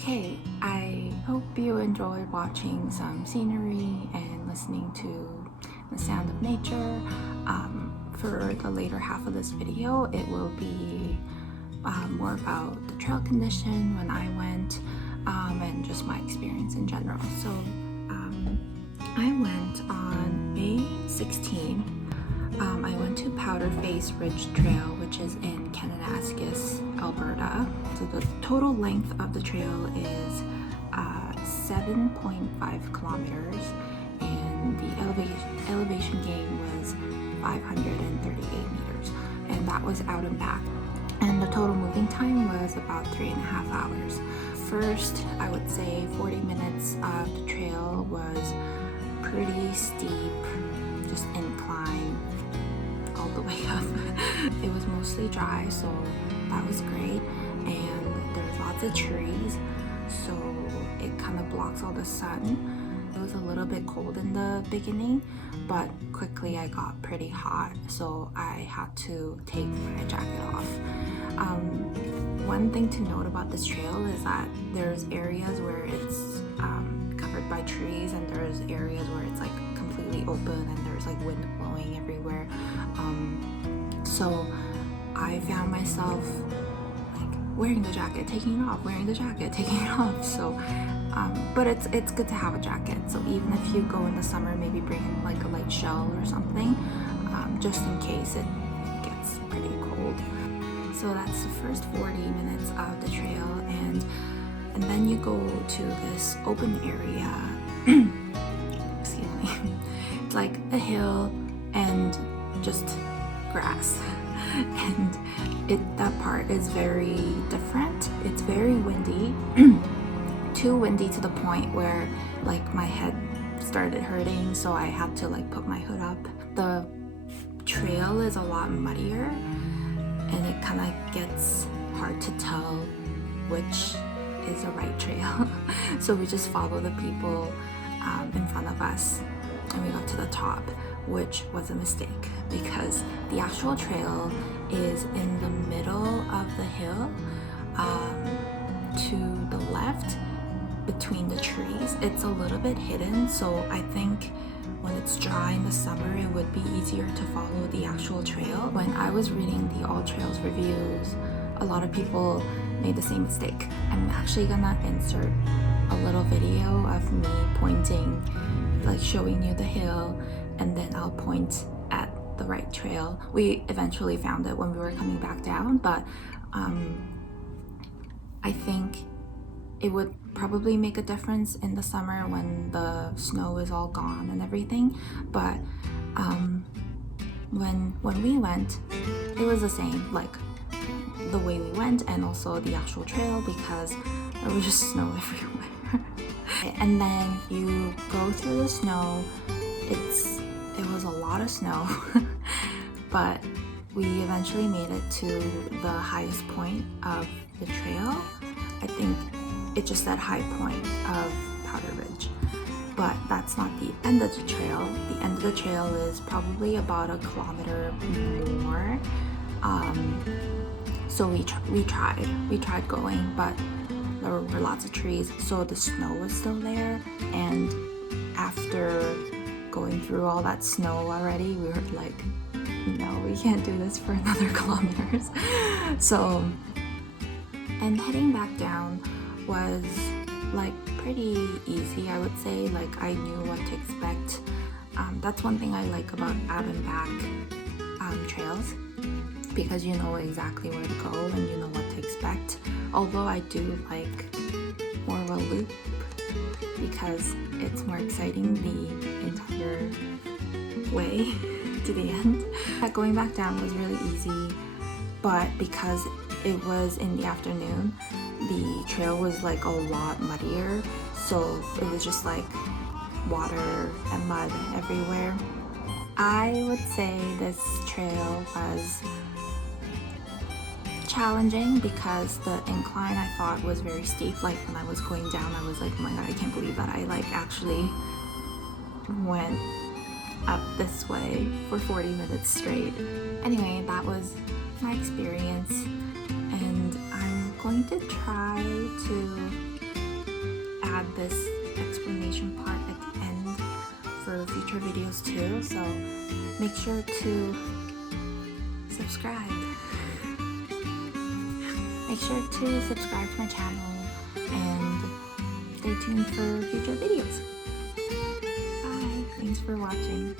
Okay, I hope you enjoyed watching some scenery and listening to the sound of nature. For the later half of this video, it will be more about the trail condition when I went and just my experience in general. So I went on May 16. I went to Powderface Ridge Trail, which is in Kananaskis, Alberta. So the total length of the trail is 7.5 kilometers, and the elevation gain was 538 meters, and that was out and back. And the total moving time was about 3.5 hours. First, I would say 40 minutes of the trail was pretty steep, just incline all the way up. It was mostly dry, so that was great, and there's lots of trees, so it kind of blocks all the sun. It was a little bit cold in the beginning, but quickly I got pretty hot, so I had to take my jacket off. One thing to note about this trail is that there's areas where it's covered by trees, and there's areas where it's like completely open and there's like wind blowing everywhere. So I found myself like wearing the jacket, taking it off, wearing the jacket, taking it off. So but it's good to have a jacket. So even if you go in the summer, maybe bring like a light shell or something, just in case it gets pretty cold. So that's the first 40 minutes of the trail, and then you go to this open area. Excuse me. It's like a hill and just grass, and that part is very different. It's very windy. Too windy to the point where like my head started hurting, so I had to like put my hood up. The trail is a lot muddier, and it kind of gets hard to tell which is the right trail. So we just follow the people in front of us, and we got to the top, which was a mistake because the actual trail is in the middle of the hill, to the left between the trees. It's a little bit hidden, so I think when it's dry in the summer it would be easier to follow the actual trail. When I was reading the AllTrails reviews, a lot of people made the same mistake. I'm actually gonna insert a little video of me pointing, like showing you the hill, and then I'll point at the right trail. We eventually found it when we were coming back down, but I think it would probably make a difference in the summer when the snow is all gone and everything. But when we went, it was the same, like the way we went and also the actual trail, because there was just snow everywhere. And then you go through the snow. It was a lot of snow, but we eventually made it to the highest point of the trail. I think it just said high point of Powder Ridge, but that's not the end of the trail. The end of the trail is probably about 1 kilometer more. So we tried going, but there were lots of trees, so the snow was still there. And after going through all that snow already, we were like, no, we can't do this for another kilometers. So, and heading back down was like pretty easy, I would say. Like I knew what to expect. That's one thing I like about out and back trails, because you know exactly where to go and you know what to expect. Although I do like more of a loop because it's more exciting the entire way to the end. Going back down was really easy, but because it was in the afternoon, the trail was like a lot muddier, so it was just like water and mud everywhere. I would say this trail was challenging because the incline I thought was very steep. Like when I was going down, I was like, oh my god, I can't believe that I like actually went up this way for 40 minutes straight. Anyway, that was my experience, and I'm going to try to add this explanation part at the end for future videos too, so make sure to subscribe. Make sure to subscribe to my channel and stay tuned for future videos. Bye! Thanks for watching.